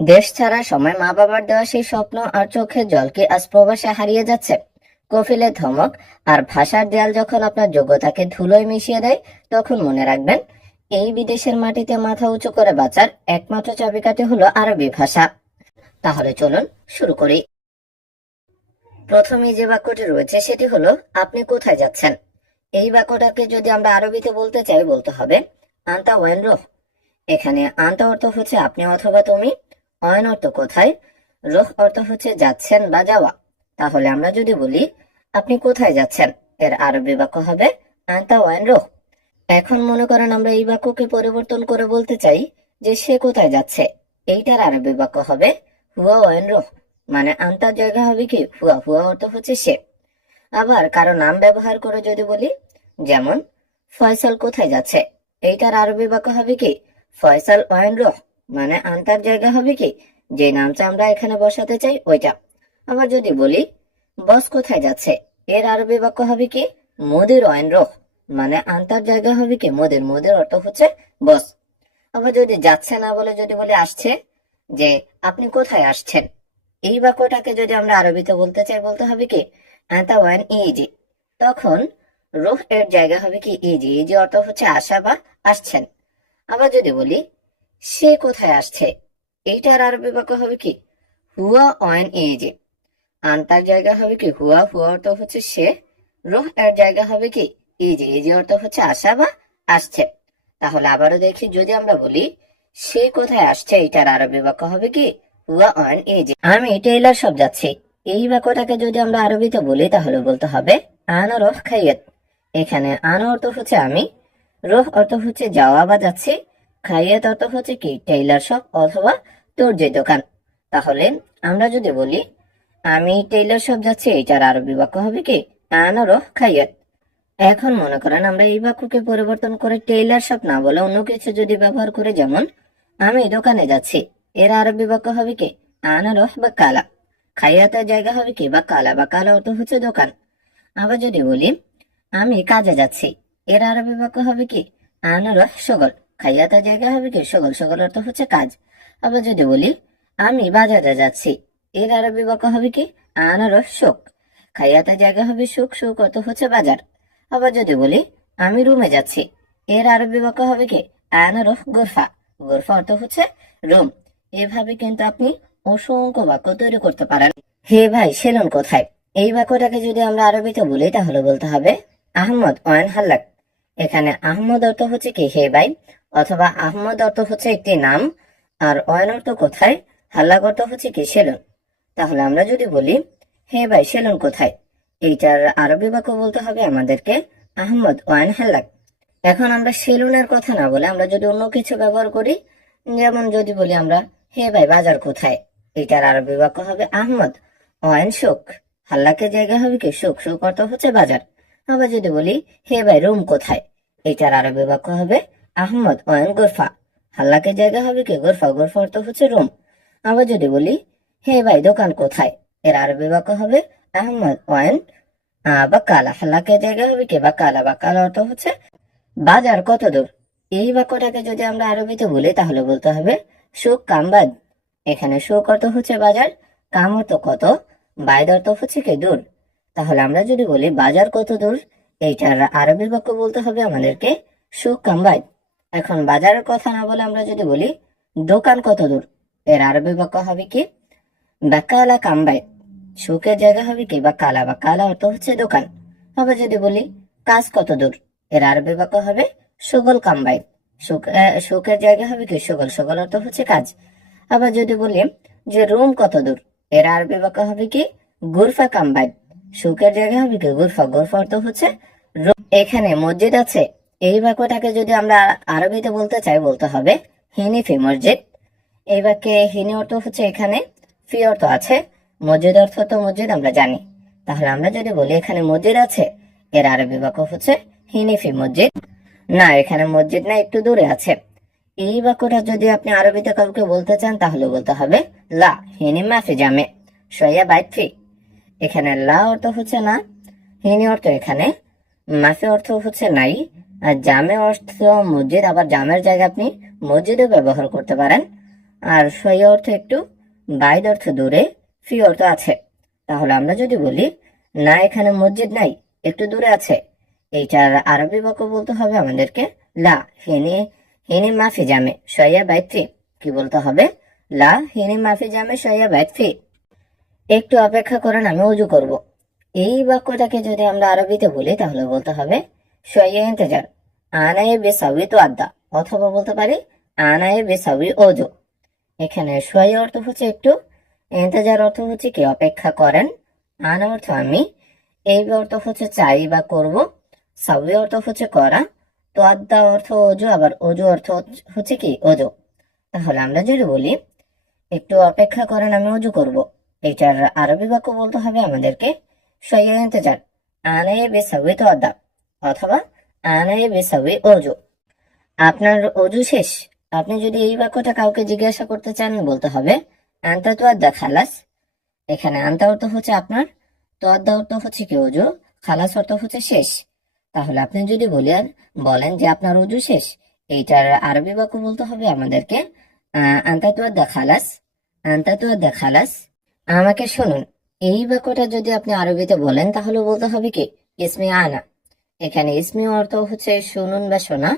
দেশ ছাড়ার সময় মা বাবার দেওয়া সেই স্বপ্ন আর চোখের জল কি আজ প্রবাসে হারিয়ে যাচ্ছে? কফিলের ধমক আর ভাষার দেয়াল যখন আপনার যোগ্যতাকে ধুলোয় মিশিয়ে দেয়, তখন মনে রাখবেন, এই বিদেশের মাটিতে মাথা উঁচু করে বাঁচার একমাত্র চাবিকাঠি হলো আরবি ভাষা। তাহলে চলুন শুরু করি। প্রথমেই যে বাক্যটি রয়েছে সেটি হলো, আপনি কোথায় যাচ্ছেন। এই বাক্যটাকে যদি আমরা আরবিতে বলতে চাই, বলতে হবে আন্তা ওয়েন রোহ। এখানে আন্তা অর্থ হচ্ছে আপনি অথবা তুমি, অয়ন অর্থ কোথায়, রোহ অর্থ হচ্ছে যাচ্ছেন বা যাওয়া। তাহলে আমরা যদি বলি আপনি কোথায় যাচ্ছেন, এর আরবি বাক্য হবে আন্তা ওয়েন রোহ। এখন মনে করেন আমরা এই বাক্যকে পরিবর্তন করে বলতে চাই যে সে কোথায় যাচ্ছে। এইটার আরবি বাক্য হবে হুয়া ওয়েন রোহ। মানে আন্তার জায়গা হবে কি হুয়া, হুয়া অর্থ হচ্ছে সে। আবার কারো নাম ব্যবহার করে যদি বলি, যেমন ফয়সাল কোথায় যাচ্ছে, এইটার আরবি বাক্য হবে কি ফয়সাল ওয়েন রোহ। মানে আন্তার জায়গা হবে কি যে নামটা আমরা এখানে বসাতে চাই ওইটা। আবার যদি বলি বস কোথায় যাচ্ছে, এর আরবি বাক্য হবে কি মুদির ওয়েন রোহ। মানে আন্তার জায়গা হবে কি মুদির, মুদির অর্থ হচ্ছে বস। আবার যদি যাচ্ছে না বলে যদি বলি আসছে, যে আপনি কোথায় আসছেন, এই বাক্যটাকে যদি আমরা আরবিতে বলতে চাই, বলতে হবে কি আন্তা ওয়ান ইজি। তখন রুহ এর জায়গা হবে কি ইজি, ইজি অর্থ হচ্ছে আসা বা আসছেন। আবার যদি বলি সে কোথায় আসছে, এইটার আরবি বাক্য হবে কি হুয়া ওয়ান ইজি। আন্তার জায়গা হবে কি হুয়া, হুয়া অর্থ হচ্ছে সে। রুহ এর জায়গা হবে কি ইজি, ইজি অর্থ হচ্ছে আসা বা আসছে। তাহলে আবারও দেখি, যদি আমরা বলি সে কোথায় আসছে, এইটার আরবি বাক্য হবে কি হুয়া অন এজ। আমি টেইলার শপ যাচ্ছি, এই বাক্যটাকে যদি আমরা আরবিতে বলি তাহলে বলতে হবে আনা রহ খাইয়াত। এখানে আনা অর্থ হচ্ছে আমি, রহ অর্থ হচ্ছে যাওয়া বা যাচ্ছি, খাইয়াত অর্থ হচ্ছে কি টেইলার শপ অথবা দর্জির দোকান। তাহলে আমরা যদি বলি আমি টেইলার শপ যাচ্ছি, এইটার আরবি বাক্য হবে কি আনা রহ খাইয়াত। এখন মনে করেন আমরা এই বাক্যকে পরিবর্তন করে টেইলার শপ না বলে অন্য কিছু যদি ব্যবহার করে, যেমন আমি দোকানে যাচ্ছি, এর আরবি বাক্য হবে কি আনা রহ বা কালা। খাইয়াতের জায়গা হবে কি বা কালা, বা কালা অর্থ হচ্ছে দোকান। আবার যদি বলি আমি কাজে যাচ্ছি, এর আরবি বাক্য হবে কি আনা রহ সগল। খাইয়াতের জায়গা হবে কি সগল, সগল অর্থ হচ্ছে কাজ। আবার যদি বলি আমি বাজারে যাচ্ছি, এর আরবি বাক্য হবে কি আনা রহ সুক। খাইয়াতের জায়গা হবে সুক, সুক অর্থ হচ্ছে বাজার। আবার যদি বলি আমি রুমে যাচ্ছি, এর আরবি বাক্য হবে কি আনা রুহ গুরফা। গুরফা অর্থ হচ্ছে রুম। এভাবে কিন্তু আপনি অসংখ্য বাক্য তৈরি করতে পারেন। হে ভাই সেলুন কোথায়, এই বাক্যটাকে যদি আমরা আরবিতে বলি তাহলে বলতে হবে আহমদ ওয়ান হাল্লাক। এখানে আহমদ অর্থ হচ্ছে কি হে ভাই, অথবা আহমদ অর্থ হচ্ছে একটি নাম, আর ওয়ান অর্থ কোথায়, হাল্লাক অর্থ হচ্ছে কি সেলুন। তাহলে আমরা যদি বলি হে ভাই সেলুন কোথায়, এইটার আরবি বাক্য বলতে হবে আমাদেরকে আহমদ ওয়ান হাল্লাক। এখন আমরা সেলুনের কথা না বলে আমরা যদি অন্য কিছু ব্যবহার করি, যেমন যদি বলি আমরা হে ভাই বাজার কোথায়, এটার আরবি বাক্য হবে আহমদ ওয়ান সুক। হাল্লাকের জায়গা হবে কি সুক, সুক অর্থ হচ্ছে বাজার। আবার যদি বলি হে ভাই রুম কোথায়, এটার আরবি বাক্য হবে আহমদ ওয়ান গোরফা। হাল্লাকের জায়গা হবে কি গোরফা, গোরফা অর্থ হচ্ছে রুম। আবার যদি বলি হে ভাই দোকান কোথায়, এর আরবি বাক্য হবে আহমদ ওয়ান বাকালা। হাল্লাকের জায়গা হবে কি বাকালা, বাকালা অর্থ হচ্ছে বাজার কত দূর। এই বাক্যটাকে যদি আমরা আরবিতে বলি তাহলে বলতে হবে সুক কামবাদ। এখানে সুক অর্থ হচ্ছে বাজার, কাম অর্থ কত, বাইদ অর্থ হচ্ছে কি দূর। তাহলে আমরা যদি বলি বাজার কত দূর, এইটার আরবি বাক্য বলতে হবে আমাদেরকে সুক কামবাদ। এখন বাজারের কথা না বলে আমরা যদি বলি দোকান কত দূর, এর আরবি বাক্য হবে কি বাকালা কামবাদ। সুকের জায়গা হবে কি বাকালা, বাকালা অর্থ হচ্ছে দোকান। আবার যদি বলি কাজ কত দূর, এর আরবি বাক্য হবে সুগল কামবাই। সুখের জায়গা হবে কি সুগল, সুগল অর্থ হচ্ছে কাজ। আবার যদি বলি যে রুম কত দূর, এর আরবি বাক্য হবে কি গুরফা কামবাই। সুখের জায়গা হবে কি গুরফা, গুরফা অর্থ হচ্ছে রুম। এখানে মসজিদ আছে, এই বাক্যটাকে যদি আমরা আরবিতে বলতে চাই বলতে হবে হিনি ফি মসজিদ। এই বাক্যে হিনি অর্থ হচ্ছে এখানে, ফি অর্থ আছে, মসজিদ অর্থ তো মসজিদ আমরা জানি। তাহলে আমরা যদি বলি এখানে মসজিদ আছে, এর আরবি বাক্য হচ্ছে হিনিফি মসজিদ। না এখানে মসজিদ না, একটু দূরে আছে। এই বাক্যটা যদি আপনি আরবিতে কাউকে বলতে চান তাহলে বলতে হবে লা হিনি মাফি জামে সয়া বাইত ফি। এখানে লা অর্থ হচ্ছে না, হিনি অর্থ এখানে, মাফি অর্থ হচ্ছে নাই, আর জামে অর্থ মসজিদ। আবার জামের জায়গায় আপনি মসজিদও ব্যবহার করতে পারেন। আর শয় অর্থ একটু, বাইদ অর্থ দূরে, ফি অর্থ আছে। তাহলে আমরা যদি বলি না এখানে মসজিদ নাই, একটু দূরে আছে, এইটার আরবি বাক্য বলতে হবে আমাদেরকে লা হিনি হিনি মাফি জামে শয়া বাইত ফি। কি বলতে হবে? লা হিনি মাফি জামে শয়া বাইত ফি। একটু অপেক্ষা করেন, আমি অজু করব। এই বাক্যটাকে যদি আমরা আরবিতে বলি তাহলে বলতে হবে শয়া ইন্তেজার আনায়ে বেসাউই তো আড্ডা, অথবা বলতে পারি আনায়ে বেসাউই অজু। এখানে শয়া অর্থ হচ্ছে একটু, ইন্তেজার অর্থ হচ্ছে কি অপেক্ষা করেন, আনা অর্থ আমি, এই অর্থ হচ্ছে চাই বা করব, সাউই অর্থ হচ্ছে করা, তো আড্ডা অর্থ অজু, আবার অজু অর্থ হচ্ছে কি অজু। তাহলে আমরা যদি বলি একটু অপেক্ষা করেন, আমি অজু করব, এটার আরবি বাক্য বলতে হবে আমাদেরকে শয়া ইন্তেজার আনায়ে বেসাউই তো আড্ডা, অথবা আনায়ে বেসাউই অজু। আপনার অজু শেষ? আপনি যদি এই বাক্যটা কাউকে জিজ্ঞাসা করতে চান বলতে হবে আনতা তো আড্ডা খালাস। এখানে আনতা অর্থ হচ্ছে আপনার, তো আড্ডা অর্থ হচ্ছে কি অজু, খালাস অর্থ হচ্ছে শেষ। তাহলে আপনি যদি বলেন যে আপনার অজু শেষ, এইটার আরবি বাক্য বলতে হবে আমাদেরকে আনতা তো আড্ডা খালাস, আনতা তো আড্ডা খালাস। আমাকে শুনুন, এই বাক্যটা যদি আপনি আরবিতে বলেন তাহলে বলতে হবে কি ইসমি আনা। এখানে ইসমি অর্থ হচ্ছে শুনুন বা শোনা,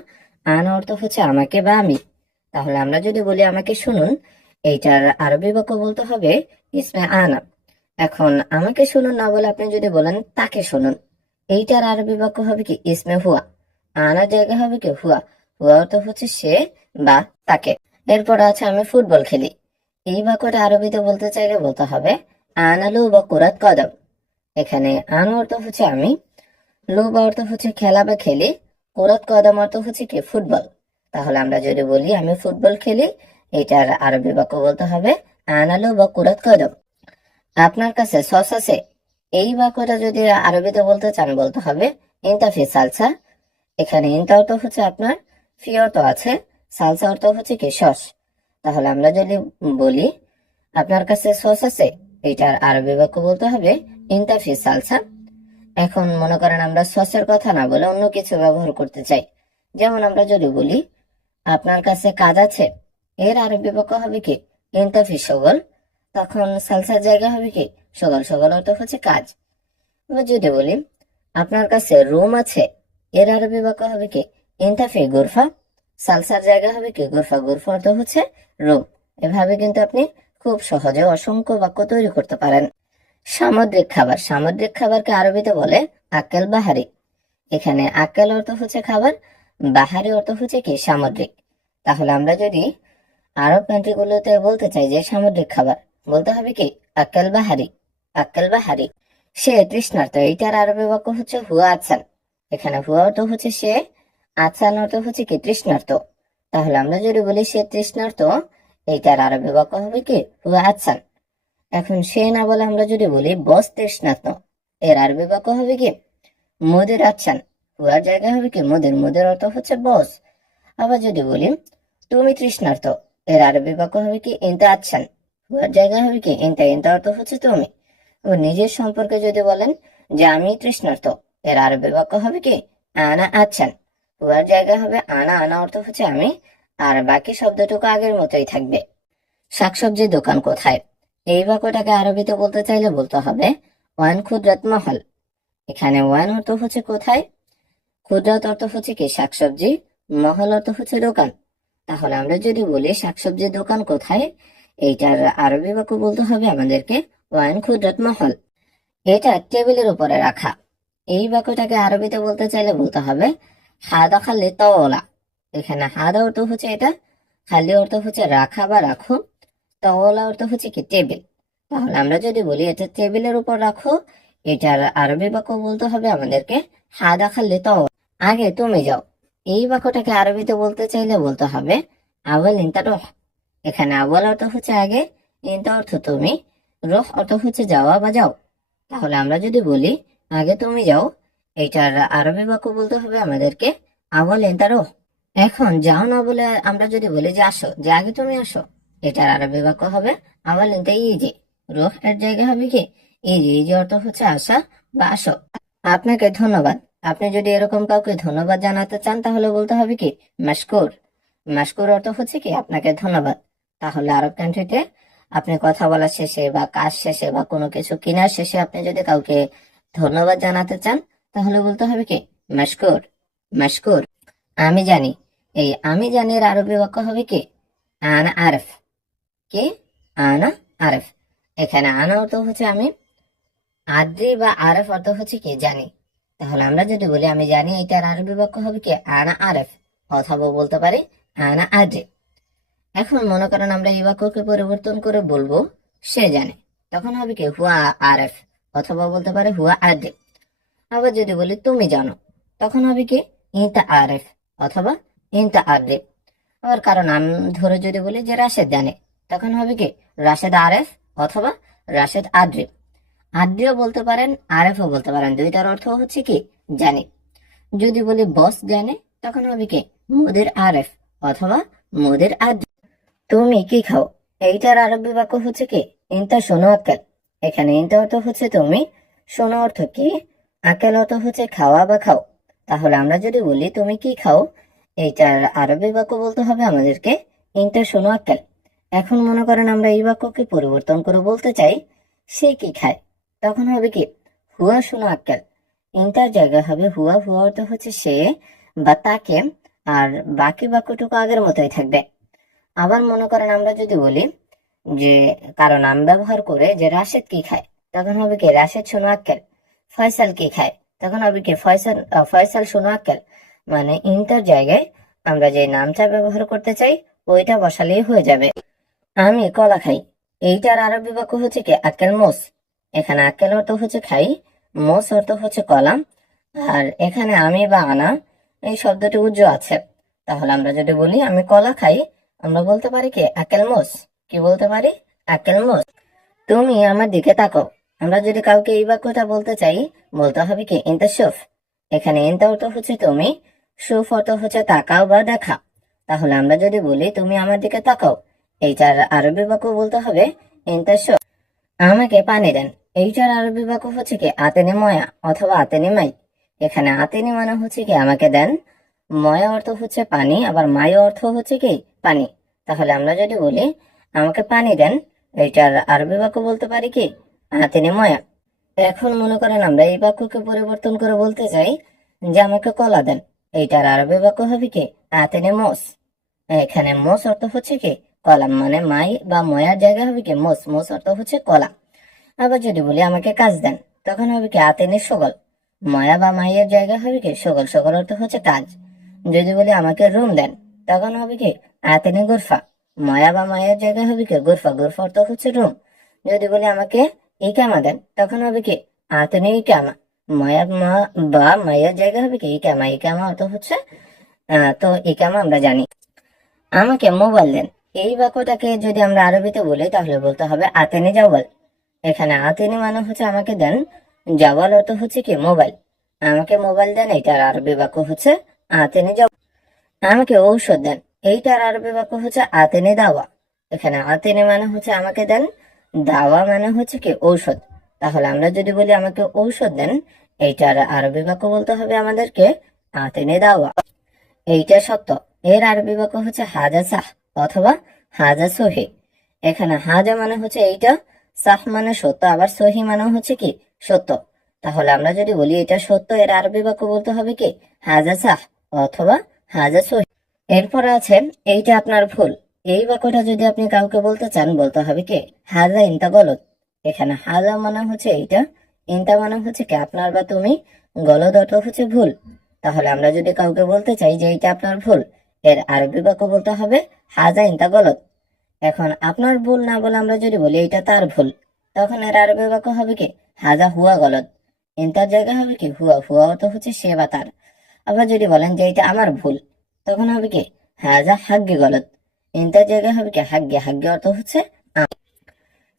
আনা অর্থ হচ্ছে আমাকে বা আমি। তাহলে আমরা যদি বলি আমাকে শুনুন, এইটার আরবি বাক্য বলতে হবে ইসমে আনা। এখন আমাকে শুনুন না বলে আপনি যদি বলেন তাকে শুনুন, এইটার আরবি বাক্য হবে কি ইসমে হুয়া। আনার জায়গা হবে কি হুয়া, হুয়া অর্থ হচ্ছে সে বা তাকে। এরপর আছে আমি ফুটবল খেলি। এই বাক্যটা আরবিতে বলতে চাইলে বলতে হবে আনালু বা কুরাত কদম। এখানে আন অর্থ হচ্ছে আমি, লো বা অর্থ হচ্ছে খেলা বা খেলি, কুরাত কদম অর্থ হচ্ছে কি ফুটবল। তাহলে আমরা যদি বলি আমি ফুটবল খেলি, এটার আরবি বাক্য বলতে হবে আনালু বা কুরাত কদম। আপনার কাছে সস আছে? এই বাক্যটা যদি আরবিতে বলতে চান বলতে হবে ইনতা ফি সালসা। এখানে ইনতা অর্থ হচ্ছে আপনার, ফি অর্থ আছে, সালসা অর্থ হচ্ছে কি সস। তাহলে আমরা যদি বলি আপনার কাছে সস আছে, এটার আরবি বাক্য বলতে হবে ইনতা ফি সালসা। এখন মনে করেন আমরা সসের কথা না বলে অন্য কিছু ব্যবহার করতে চাই, যেমন আমরা যদি বলি আপনার কাছে কাজ আছে, এর আরবি বাক্য হবে কি ইনতা ফি শগল। তখন সালসার জায়গা হবে কি সগল, সগল অর্থ হচ্ছে কাজ। এবার যদি বলি আপনার কাছে রুম আছে, এর আরবি বাক্য হবে কি ইনতা ফি গুরফা। সালসার জায়গা হবে কি গুরফা, গুরফা অর্থ হচ্ছে রুম। এভাবে কিন্তু আপনি খুব সহজে অসংখ্য বাক্য তৈরি করতে পারেন। সামুদ্রিক খাবার, সামুদ্রিক খাবারকে আরবিতে বলে আক্কেল বাহারি। এখানে আক্কেল অর্থ হচ্ছে খাবার, বাহারি অর্থ হচ্ছে কি সামুদ্রিক। তাহলে আমরা যদি আরব কান্ট্রিগুলোতে বলতে চাই যে সামুদ্রিক খাবার, বলতে হবে কি আক্কেল বাহারি, আক্কেল বাহারি। সে তৃষ্ণার্ত, এইটার আরবি বাক্য হচ্ছে হুয়া আছান। এখানে হুয়া অর্থ হচ্ছে সে, আছান অর্থ হচ্ছে কি তৃষ্ণার্ত। তাহলে আমরা যদি বলি সে তৃষ্ণার্ত, এইটার আরবি বাক্য হবে কি হুয়া আছান। এখন সে না বলে আমরা যদি বলি বস তৃষ্ণার্ত, এর আরবি বাক্য হবে কি মুদির আচ্ছান। হুয়ার জায়গা হবে কি মুদির, মুদির অর্থ হচ্ছে বস। আবার যদি বলি তুমি তৃষ্ণার্ত, এর আরবি বাক্য হবে কি ইনতা আচ্ছান। হুয়ার জায়গা হবে কি ইনতা, ইনতা অর্থ হচ্ছে তুমি। ও নিজের সম্পর্কে যদি বলেন যে আমি তৃষ্ণার্ত, এর আরবি বাক্য হবে কি আনা আচ্ছান। হুয়ার জায়গা হবে আনা, আনা অর্থ হচ্ছে আমি, আর বাকি শব্দটুকু আগের মতোই থাকবে। শাকসবজির দোকান কোথায়? এই বাক্যটাকে আরবিতে বলতে চাইলে বলতে হবে ওয়ান খুদরাত মহল। এখানে ওয়ান অর্থ হচ্ছে কোথায়, খুদরাত অর্থ হচ্ছে কি শাকসবজি, মহল অর্থ হচ্ছে দোকান। তাহলে আমরা যদি বলি শাকসবজির দোকান কোথায়, এইটার আরবি বাক্য বলতে হবে আমাদেরকে ওয়ান খুদরাত মহল। এটা টেবিলের উপরে রাখা। এই বাক্যটাকে আরবিতে বলতে চাইলে বলতে হবে হাদা খালি তওলা। এখানে হাদা অর্থ হচ্ছে এটা, খালি অর্থ হচ্ছে রাখা বা রাখো, তওলা অর্থ হচ্ছে কি টেবিল। তাহলে আমরা যদি বলি এটা টেবিলের উপর রাখো, এটার আরবি বাক্য বলতে হবে আমাদেরকে হাদা খালি তওলা। আগে তুমি যাও। এই বাক্যটাকে আরবিতে বলতে চাইলে বলতে হবে আওয়াল ইনতা রোহ। এখানে আওয়াল অর্থ হচ্ছে আগে, ইনতা অর্থ তুমি, রোহ অর্থ হচ্ছে যাওয়া বা যাও। তাহলে আমরা যদি বলি আগে তুমি যাও, এইটার আরবি বাক্য বলতে হবে আমাদেরকে আওয়াল ইনতা রোহ। এখন যাও না বলে আমরা যদি বলি যে আসো, যে আগে তুমি আসো, এটার আরবি বাক্য হবে আওয়াল ইনতা ইজি। রোহ এর জায়গা হবে কি ইজি, ইজি অর্থ হচ্ছে আসা বা আসো। আপনাকে ধন্যবাদ। আপনি যদি এরকম কাউকে ধন্যবাদ জানাতে চান তাহলে বলতে হবে কি মাশকুর। মাশকুর অর্থ হচ্ছে কি আপনাকে ধন্যবাদ। তাহলে আরব কান্ট্রিতে আপনি কথা বলার শেষে বা কাজ শেষে বা কোনো কিছু কেনার শেষে আপনি যদি কাউকে ধন্যবাদ জানাতে চান, তাহলে বলতে হবে কি মাশকুর। মাশকুর। আমি জানি, এই আমি জানি এর আরবি বাক্য হবে কি আনা আরফ। কি? আনা আরফ। এখানে আনা অর্থ হচ্ছে আমি, আদ্রি বা আরফ অর্থ হচ্ছে কি জানি। তাহলে আমরা যদি বলি আমি জানি, এটার আরবি বাক্য হবে কি আনা আরফ, অথবা বলতে পারি আনা আদ্রি। এখন মনে করেন আমরা এই বাক্যকে পরিবর্তন করে বলবো সে জানে, তখন হবে কি হুয়া আরফ, অথবা বলতে পারে হুয়া আদ্রি। আবার যদি বলি তুমি জানো, তখন হবে কি ইনতা আরেফ, অথবা ইনতা আদ্রি। আবার কারণ নাম ধরে যদি বলি যে রাশেদ জানে, তখন হবে কি রাশেদ আরেফ, অথবা রাশেদ আদ্রি। আদ্রিও বলতে পারেন, আরেফও বলতে পারেন, দুইটার অর্থ হচ্ছে কি জানি। যদি বলি বস জানে, তখন হবে কি মুদির আরেফ, অথবা মুদির আদ্রি। তুমি কি খাও, এইটার আরবি বাক্য হচ্ছে কি ইনতা শোনো আক্কেল। এখানে ইনতা অর্থ হচ্ছে তুমি, শোনো অর্থ কি, আক্কেল অর্থ হচ্ছে খাওয়া বা খাও। তাহলে আমরা যদি বলি তুমি কি খাও, এইটার আরবি বাক্য বলতে হবে আমাদেরকে ইনতা শোনো আক্কেল। এখন মনে করেন আমরা এই বাক্যকে পরিবর্তন করে বলতে চাই সে কি খায়, তখন হবে কি হুয়া শোনো আক্কেল। ইনতার জায়গায় হবে হুয়া, হুয়া অর্থ হচ্ছে সে বা তাকে, আর বাকি বাক্যটুকু আগের মতোই থাকবে। আবার মনে করেন আমরা যদি বলি যে কারো নাম ব্যবহার করে যে রাশেদ কি খায়, তখন হবে কি রাশেদ শোনো আক্কেল। ফয়সাল কি খায়, তখন হবে কি ফয়সাল শোনো আক্কেল। মানে ইন্টার জায়গায় আমরা যে নামটা ব্যবহার করতে চাই ওইটা বসালেই হয়ে যাবে। আমি কলা খাই, এইটার আরবি বাক্য হচ্ছে কি আক্কেল মোস। এখানে আক্কেল অর্থ হচ্ছে খাই, মোস অর্থ হচ্ছে কলা। আর এখানে আমি বা আনা এই শব্দটি উজ্জ্ব আছে। তাহলে আমরা যদি বলি আমি কলা খাই, আমরা বলতে পারি কি আকেল মোস। কি বলতে পারি আকেল মোস। তুমি আমার দিকে তাকাও, আমরা যদি কাউকে এই বাক্যটা বলতে চাই বলতে হবে কি ইনতা শুফ। এখানে ইনতা অর্থ হচ্ছে তুমি, শুফ অর্থ হচ্ছে তাকাও বা দেখা। তাহলে আমরা যদি বলি তুমি আমার দিকে তাকাও, এইটার আরবি বাক্য বলতে হবে ইনতা শুফ। আমাকে পানি দেন, এইটার আরবি বাক্য হচ্ছে কি আতেনি ময়া, অথবা আতেনি মাই। এখানে আতেনি মানে হচ্ছে কি আমাকে দেন, ময়া অর্থ হচ্ছে পানি, আবার মাই অর্থ হচ্ছে কি পানি। তাহলে আমরা যদি বলি আমাকে পানি দেন, এইটার আরবি বাক্য বলতে পারি কি আতেনি ময়া। এখন মনে করেন আমরা এই বাক্যকে পরিবর্তন করে বলতে চাই যে আমাকে কলা দেন, এইটার আরবি বাক্য হবে কি আতেনি মোস। এখানে মোস অর্থ হচ্ছে কি কলা, মানে মাই বা ময়ার জায়গা হবে কি মোস, মোস অর্থ হচ্ছে কলা। আবার যদি বলি আমাকে কাজ দেন, তখন হবে কি আতেনি সগল। ময়া বা মাইয়ের জায়গা হবে কি সগল, সগল অর্থ হচ্ছে কাজ। যদি বলি আমাকে রুম দেন, তখন হবে কি আতেনি গুরফা। ময়া বা মায়ের জায়গা হবে কি গুরফা, গুরফা অর্থ হচ্ছে রুম। যদি বলি আমাকে ইকামা দেন, তখন হবে কি আতেনি ইকামা। ময়া মা বা মায়ের জায়গা হবে কি ইকামা, ইকামা অর্থ হচ্ছে তো ইকামা আমরা জানি। আমাকে মোবাইল দেন, এই বাক্যটাকে যদি আমরা আরবিতে বলি তাহলে বলতে হবে আতেনি জাওয়াল। এখানে আতেনি মানে হচ্ছে আমাকে দেন, জাওয়াল অর্থ হচ্ছে কি মোবাইল। আমাকে মোবাইল দেন, এইটার আরবি বাক্য হচ্ছে আতেনি জাওয়াল। আমাকে ঔষধ দেন, এইটার আরবি বাক্য হচ্ছে আতেনি দাওয়া। এখানে আতেনি মানে হচ্ছে আমাকে দেন, দাওয়া মানে হচ্ছে কি ঔষধ। তাহলে আমরা যদি বলি আমাকে ঔষধ দেন, এইটার আরবি বাক্য বলতে হবে আমাদেরকে আতেনি দাওয়া। এইটা সত্য, এর আরবি বাক্য হচ্ছে হাজা সাহ, অথবা হাজা সহি। এখানে হাজা মানে হচ্ছে এইটা, সাহ মানে সত্য, আবার সহি মানে হচ্ছে কি সত্য। তাহলে আমরা যদি বলি এটা সত্য, এর আরবি বাক্য বলতে হবে কি হাজা সাহ, অথবা হাজা সহি। এরপরে আছে এইটা আপনার ভুল, এই বাক্যটা যদি আপনি কাউকে বলতে চান বলতে হবে কি হাজা ইনতা গলত। এখানে হাজা মানে হচ্ছে এইটা, ইনতা মানে হচ্ছে কি আপনার বা তুমি, গলত অর্থ হচ্ছে ভুল। তাহলে আমরা যদি কাউকে বলতে চাই যে এইটা আপনার ভুল, এর আরবি বাক্য বলতে হবে হাজা ইনতা গলত। এখন আপনার ভুল না বলে আমরা যদি বলি এটা তার ভুল, তখন এর আরবি বাক্য হবে কি হাজা হুয়া গলত। ইনতার জায়গায় হবে কি হুয়া, হুয়া অর্থ হচ্ছে সে বা তার। আবার যদি বলেন যে এটা আমার ভুল, তখন হবে কি হাজা হাগ্গি গলত। ইনতার জায়গায় হবে কি হাগ্গি, হাগ্গি অর্থ হচ্ছে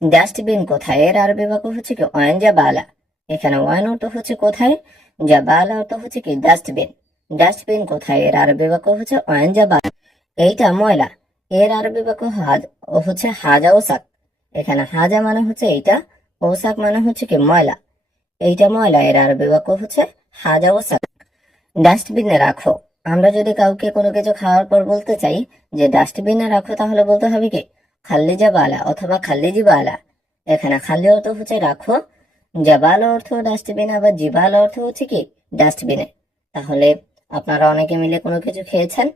ডাস্টবিন কোথায়, এর আরবি বাক্য হচ্ছে কি ওয়ান জাবালা। এখানে ওয়ান অর্থ হচ্ছে কোথায়, জাবালা অর্থ হচ্ছে কি ডাস্টবিন। ডাস্টবিন কোথায়, এর আরবি বাক্য হচ্ছে ওয়ান জাবালা। এইটা ময়লা, এর আরবি বাক্য হচ্ছে হাজা ওসাক। এখানে হাজা মানে হচ্ছে এইটা, ওসাক মানে হচ্ছে কি ময়লা। এইটা ময়লা, এর আরবি বাক্য হচ্ছে হাজা ওসাক। ডাস্টবিনে রাখো, আমরা যদি কাউকে কোনো কিছু খাওয়ার পর বলতে চাই যে ডাস্টবিনে রাখো, তাহলে বলতে হবে কি খাল্লি জাবালা অথবা খাল্লি জিবালা। এখানে খাল্লি অর্থ হচ্ছে রাখো, জাবাল অর্থ ডাস্টবিন, আবার জিবাল অর্থ হচ্ছে কি ডাস্টবিনে। তাহলে আপনারা অনেকে মিলে কোনো কিছু খেয়েছেন,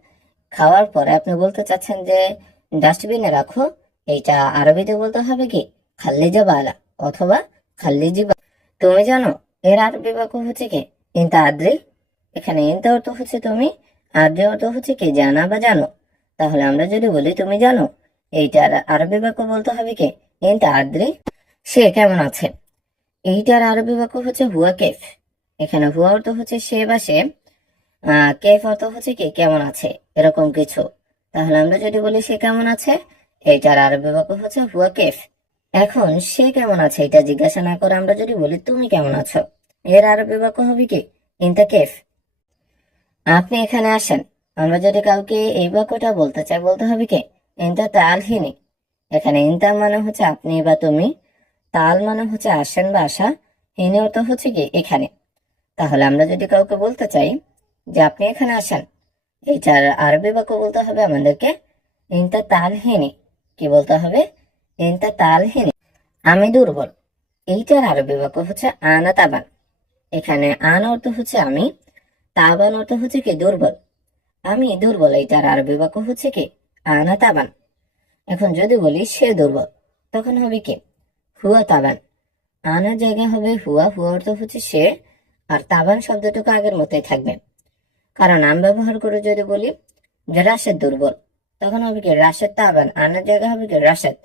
খাওয়ার পরে আপনি বলতে চাচ্ছেন যে ডাস্টবিনে রাখো, এইটা আরবিতে বলতে হবে কি খাল্লি জাবালা অথবা খাল্লি জিবালা। তুমি জানো এর আরবি বাক্য হচ্ছে কি ইনতা আদ্রি। এখানে ইনতা অর্থ হচ্ছে তুমি, আদ্রি অর্থ হচ্ছে কি জানা বা জানো। তাহলে আমরা যদি বলি তুমি জানো, এইটার আরবি বাক্য বলতে হবে কি ইনতা আদ্রি, সে কেমন আছে। এইটার আরবি বাক্য হচ্ছে হুয়া কেফ। এখানে হুয়া অর্থ হচ্ছে সে বা সে, কেফ অর্থ হচ্ছে কি কেমন আছে, এরকম কিছু। তাহলে আমরা যদি বলি সে কেমন আছে, এইটার আরবি বাক্য হচ্ছে হুয়া কেফ। এখন সে কেমন আছে এটা জিজ্ঞাসা না করে আমরা যদি বলি তুমি কেমন আছো, এর আরবি বাক্য হবে কি ইনতা কেফ। আপনি এখানে আসেন, আমরা যদি কাউকে এই বাক্যটা বলতে চাই বলতে হবে কি ইনতা তাল হিনি। এখানে ইনতা মানে হচ্ছে আপনি বা তুমি, তাল মানে হচ্ছে আসেন বা আসা, হিনি অর্থ হচ্ছে কি এখানে। তাহলে আমরা যদি কাউকে বলতে চাই যে আপনি এখানে আসেন, এইটার আরবি বাক্য বলতে হবে আমাদেরকে ইনতা তাল হিনি। কি বলতে হবে ইনতা তাল হিনি। আমি দুর্বল, এইটার আরবি বাক্য হচ্ছে আনা তাবান। এখানে আন অর্থ হচ্ছে আমি, তাবান অর্থ হচ্ছে কি দুর্বল। আমি দুর্বল, এইটার আরবি বাক্য হচ্ছে কি আনা তাবান। এখন যদি বলি সে দুর্বল, তখন হবে কি হুয়া তাবান। আনার জায়গায় হবে হুয়া, হুয়া অর্থ হচ্ছে সে, আর তাবান শব্দটুকু আগের মতোই থাকবে। কারণ নাম ব্যবহার করে যদি বলি যে রাশেদ দুর্বল, তখন হবে কি রাশেদ তাবান, আনার জায়গায় হবে কি রাশেদ।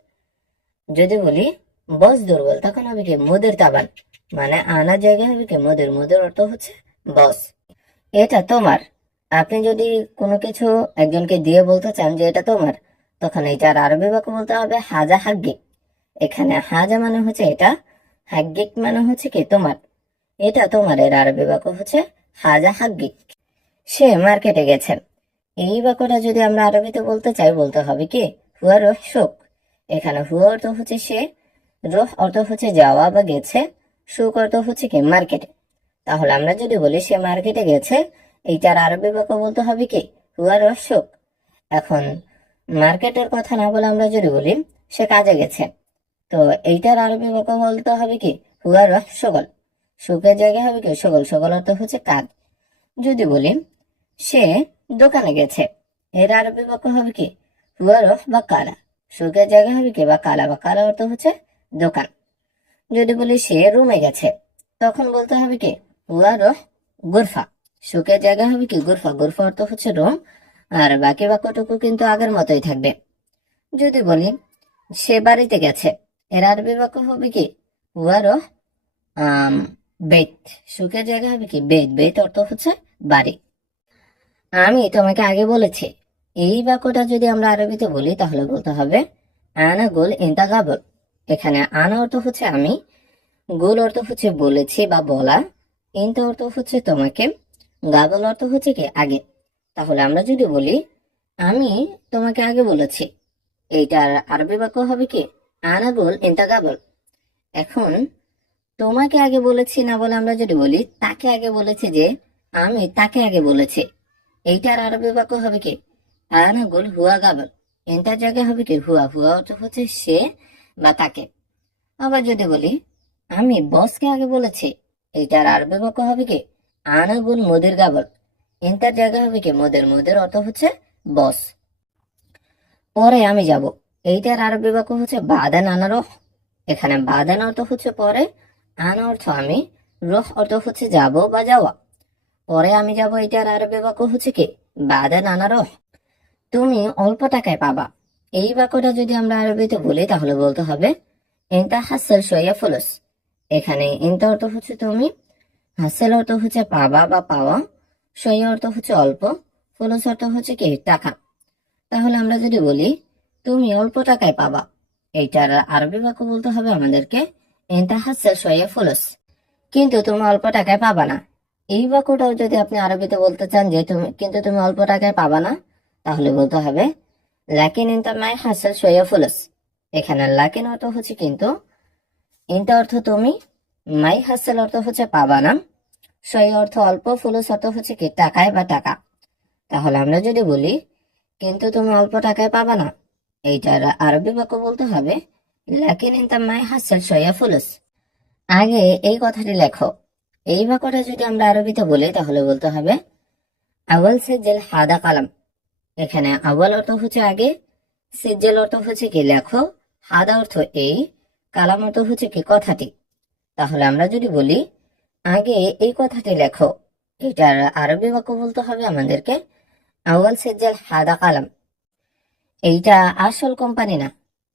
যদি বলি বস দুর্বল, তখন হবে কি মুদির তাবান, মানে আনার জায়গায় হবে কি মুদির, মুদির অর্থ হচ্ছে বস। এটা তোমার। আপনি যদি কোনো কিছু একজনকে দিয়ে বলতে চান যে এটা তোমার, তখন এটার আরবি বাক্য বলতে হবে হাজা হাগ্গিক। এখানে হাজা মানে হচ্ছে এটা, হাগ্গিক মানে হচ্ছে কি তোমার। এটা তোমার, এর আরবি বাক্য হচ্ছে হাজা হাগ্গিক। সে মার্কেটে গেছেন, এই বাক্যটা যদি আমরা আরবিতে বলতে চাই বলতে হবে কি হুয়া রহ সুক। এখানে হুয়া অর্থ হচ্ছে সে, রহ অর্থ হচ্ছে যাওয়া বা গেছে, সুক অর্থ হচ্ছে কি মার্কেটে। তাহলে আমরা যদি বলি সে মার্কেটে গেছে, এইটার আরবি বাক্য বলতে হবে কি হুয়া রহ সুক। এখন মার্কেটের কথা না বলে আমরা যদি বলি সে কাজে গেছে, তো এইটার আরবি বাক্য বলতে হবে কি হুয়া রহ সগল। সুখের জায়গায় হবে কি সগল, সগল অর্থ হচ্ছে কাজ। যদি বলি সে দোকানে গেছে, এর আরবি বাক্য হবে কি হুয়া রহ বা কালা। সুখের জায়গায় হবে কি বা কালা, বা কালা অর্থ হচ্ছে দোকান। যদি বলি সে রুমে গেছে, তখন বলতে হবে কি হুয়া রহ গুরফা। সুখের জায়গায় হবে কি গুরফা, গুরফা অর্থ হচ্ছে রুম, আর বাকি বাক্যটুকু কিন্তু আগের মতোই থাকবে। যদি বলি সে বাড়িতে গেছে, এর আরবি বাক্য হবে কি হুয়া রহ বেত। সুখের জায়গায় হবে কি বেত, বেত অর্থ হচ্ছে বাড়ি। আমি তোমাকে আগে বলেছি, এই বাক্যটা যদি আমরা আরবিতে বলি তাহলে বলতে হবে আনা গুল ইনতা গাবল। এখানে আনা অর্থ হচ্ছে আমি, গুল অর্থ হচ্ছে বলেছি বা বলা, ইনতা অর্থ হচ্ছে তোমাকে, গাবল অর্থ হচ্ছে কি আগে। তাহলে আমরা যদি বলি আমি তোমাকে আগে বলেছি, এইটার আরবি বাক্য হবে কি আনা গুল ইনতা গাবল। এখন তোমাকে আগে বলেছি না বলে আমরা যদি বলি তাকে আগে বলেছি, যে আমি তাকে আগে বলেছি, এইটার আরবি বাক্য হবে কি আনা গুল হুয়া গাবল। এটার জায়গায় হবে কি হুয়া, হুয়া অর্থ হচ্ছে সে বা তাকে। আবার যদি বলি আমি বসকে আগে বলেছি, এইটার আরবি বাক্য হবে কি আনা গুল মুদির গাবল। এটার জায়গায় হবে কি মুদির, মুদির অর্থ হচ্ছে বস। পরে আমি যাব, এইটার আরবি বাক্য হচ্ছে বাদান আনা রহ। এখানে বাদান অর্থ হচ্ছে পরে, আনা অর্থ আমি, রহ অর্থ হচ্ছে যাব বা যাওয়া। পরে আমি যাব, এটার আরবি বাক্য হচ্ছে কি বাদান আনা রহ। তুমি অল্প টাকায় পাবা, এই বাক্যটা যদি আমরা আরবিতে বলি তাহলে বলতে হবে ইনতা হাসেল শোয়া ফুলুস। এখানে ইনতা অর্থ হচ্ছে তুমি, হাসেল অর্থ হচ্ছে পাবা বা পাওয়া, শোয়া অর্থ হচ্ছে অল্প, ফুলুস অর্থ হচ্ছে কি টাকা। তাহলে আমরা যদি বলি তুমি অল্প টাকায় পাবা, এইটার আরবি বাক্য বলতে হবে আমাদেরকে ইনতা হাসেল শোয়া ফুলুস। কিন্তু তুমি অল্প টাকায় পাবা না, এই বাক্যটাও যদি আপনি আরবিতে বলতে চান যে তুমি অল্প টাকায় পাবা না, তাহলে বলতে হবে লাকিন ইনতা মাই হাসেল শোয়া ফুলুস। এখানে লাকিন অর্থ হচ্ছে কিন্তু, ইনতা অর্থ তুমি, মাই হাসেল অর্থ হচ্ছে পাবা না, শোয়া অর্থ অল্প, ফুলুস অর্থ হচ্ছে কি টাকায় বা টাকা। তাহলে আমরা যদি বলি কিন্তু তুমি অল্প টাকায় পাবা না, এইটার আরবি বাক্য বলতে হবে লাকিন ইনতা মাই হাসাল শয়া ফুলুস। আগে এই কথাটি লেখো। এই বাক্যটা যদি আমরা আরবিতে বলি তাহলে বলতে হবে আওয়াল সিজিল হাদা কালাম। এখানে আওয়াল অর্থ হচ্ছে আগে, সিজিল অর্থ হচ্ছে কি লেখো, হাদা অর্থ এই, কালাম অর্থ হচ্ছে কি কথাটি। তাহলে আমরা যদি বলি আগে এই কথাটি লেখো, এটার আরবি বাক্য বলতে হবে আমাদেরকে আওয়াল সিজিল হাদা কালাম। এইটা আসল কোম্পানি না।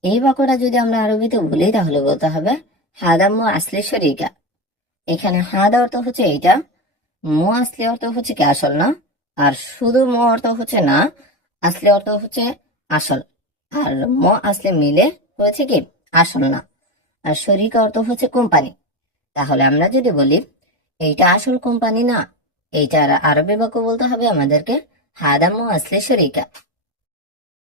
এই বাক্যটা যদি আমরা আরবিতে বলি তাহলে বলতে হবে হাদা মু আসলি শরিকা। এখানে হাদা অর্থ হচ্ছে এইটা, মু আসলি অর্থ হচ্ছে কি আসল না, আর শুধু মু অর্থ হচ্ছে না, আসলি অর্থ হচ্ছে আসল, আর ম আসলে মিলে হয়েছে কি আসল না, আর শরিকা অর্থ হচ্ছে কোম্পানি। তাহলে আমরা যদি বলি এইটা আসল কোম্পানি না, এইটার আরবি বাক্য বলতে হবে আমাদেরকে হাদা মু আসলি শরিকা।